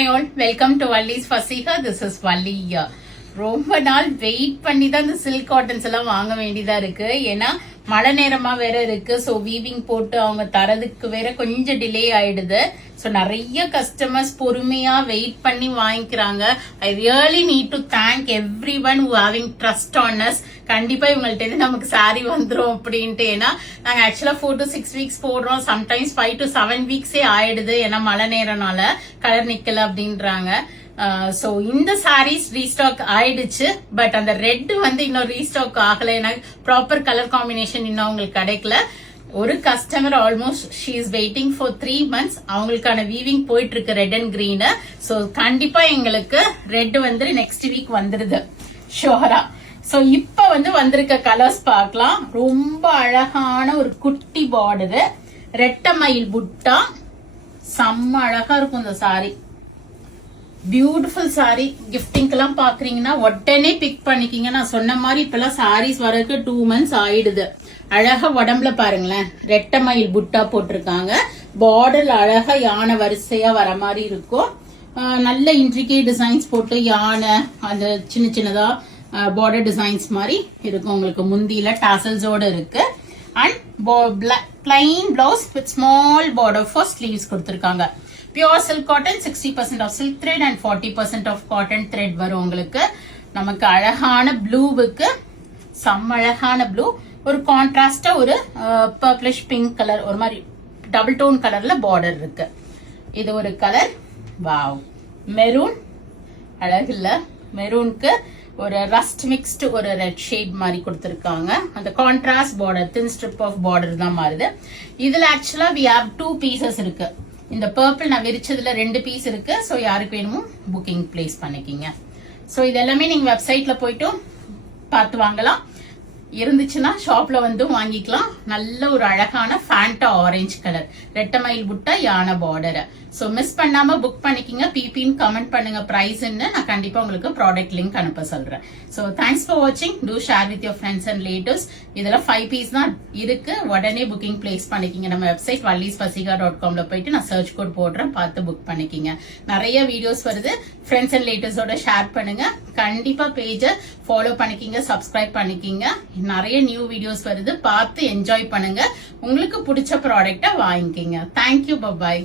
Hi all, welcome to Valli's Fasiha. This is Valli. ரொம்ப நாள் wait பண்ணி தான் இந்த சில்க் காட்டன்ஸ் எல்லாம் வாங்க வேண்டியதா இருக்கு. ஏன்னா மழை நேரமா வேற இருக்கு. ஸோ வீவிங் போட்டு அவங்க தரதுக்கு வேற கொஞ்சம் டிலே ஆயிடுது. ஸோ நிறைய கஸ்டமர்ஸ் பொறுமையா வெயிட் பண்ணி வாங்கிக்கிறாங்க. I really need to thank every one who having trust on us. கண்டிப்பா இவங்கள்ட்ட இருந்து நமக்கு சாரி வந்துரும் அப்படின்ட்டு. ஏன்னா நாங்க ஆக்சுவலா 4 to 6 வீக்ஸ் போடுறோம், சம்டைம்ஸ் 5 to 7 வீக்ஸே ஆயிடுது. ஏன்னா மழை நேரம்னால கலர் நிக்கல அப்படின்றாங்க. சோ இந்த சாரீஸ் ரீஸ்டாக் ஆயிடுச்சு. பட் அந்த ரெட் வந்து இன்னும் ரீஸ்டாக் ஆகல. எனக்கு ப்ராப்பர் கலர் காம்பினேஷன் இன்னும் அவங்களுக்கு கிடைக்கல. ஒரு customer almost she is waiting for 3 months. அவங்களுக்கான வீவிங் போயிட்டு இருக்கு ரெட் அண்ட் கிரீன். சோ கண்டிப்பா எங்களுக்கு ரெட் வந்து நெக்ஸ்ட் வீக் வந்துருது ஷோரா. சோ இப்ப வந்து வந்திருக்க கலர்ஸ் பார்க்கலாம். ரொம்ப அழகான ஒரு குட்டி பார்டரு, ரெட்டை மயில் புட்டா, செம்ம அழகா இருக்கும் இந்த சாரி. Beautiful sorry. கிஃப்டிங் எல்லாம் பாக்குறீங்கன்னா உடனே பிக் பண்ணிக்கிங்க. நான் சொன்ன மாதிரி இப்பெல்லாம் சாரீஸ் வரக்கு 2 months ஆயிடுது. அழகா உடம்புல பாருங்களேன், ரெட்டை மயில் புட்டா போட்டிருக்காங்க. பார்டர் அழகா யானை வரிசையா வர மாதிரி இருக்கும். நல்ல இன்ட்ரிகேட் டிசைன்ஸ் போட்டு யானை அந்த சின்ன சின்னதா பார்டர் டிசைன்ஸ் மாதிரி இருக்கும். உங்களுக்கு முந்தியில டாசல்ஸோட இருக்கு. And plain blouse with small border for sleeves கொடுத்திருக்காங்க. Pure silk cotton, 60% of silk thread and 40% of cotton thread வரும் உங்களுக்கு. நமக்கு அழகான ப்ளூவுக்கு செம்ம அழகான ப்ளூ, ஒரு கான்ட்ராஸ்டா ஒரு பர்பிளிஷ் பிங்க் கலர், ஒரு மாதிரி டபுள் டோன் கலர்ல பார்டர் இருக்கு. இது ஒரு கலர். வாவ், மெரூன் அழகு இல்ல? மெரூனுக்கு ஒரு ரஸ்ட் மிக்ஸ்டு ஒரு ரெட் ஷேட் மாதிரி கொடுத்திருக்காங்க. அந்த contrast border, thin strip of border தான் மாறுது. இதுல ஆக்சுவலா வி ஹேவ் 2 pieces இருக்கு. இந்த பர்பிள் நான் விரிச்சதுல 2 பீஸ் இருக்கு. சோ யாருக்கு வேணுமோ புக்கிங் பிளேஸ் பண்ணிக்கிங்க. சோ இது எல்லாமே நீங்க வெப்சைட்ல போயிட்டு பார்த்து வாங்கலாம். இருந்துச்சுன்னா ஷாப்ல வந்து வாங்கிக்கலாம். நல்ல ஒரு அழகான ஃபேண்டா ஆரஞ்சு கலர், ரெட்டை மயில் புட்டா, யானை பார்டர். சோ மிஸ் பண்ணாம புக் பண்ணிக்கிங்க. பிபின்னு கமெண்ட் பண்ணுங்க பிரைஸ்ன்னு. நான் கண்டிப்பா உங்களுக்கு ப்ராடக்ட் லிங்க் அனுப்ப சொல்றேன். சோ தேங்க்ஸ் ஃபார் வாட்சிங். Do share with your friends and relatives. இதெல்லாம் 5 பீஸ் தான் இருக்கு. உடனே புக்கிங் பிளேஸ் பண்ணிக்கிங்க. நம்ம வெப்சைட் vallisfasiha.comல போயிட்டு நான் சர்ச் கோட் போடுறேன், பார்த்து புக் பண்ணிக்கிங்க. நிறைய வீடியோஸ் வருது. ஃப்ரெண்ட்ஸ் அண்ட் ரிலேட்டிவ்ஸோட ஷேர் பண்ணுங்க. கண்டிப்பா பேஜ ஃபாலோ பண்ணிக்கிங்க, சப்ஸ்கிரைப் பண்ணிக்கிங்க. நிறைய நியூ வீடியோஸ் வருது, பார்த்து என்ஜாய் பண்ணுங்க. உங்களுக்கு பிடிச்ச ப்ராடக்ட வாங்கிக்கிங்க. Thank you, bye bye.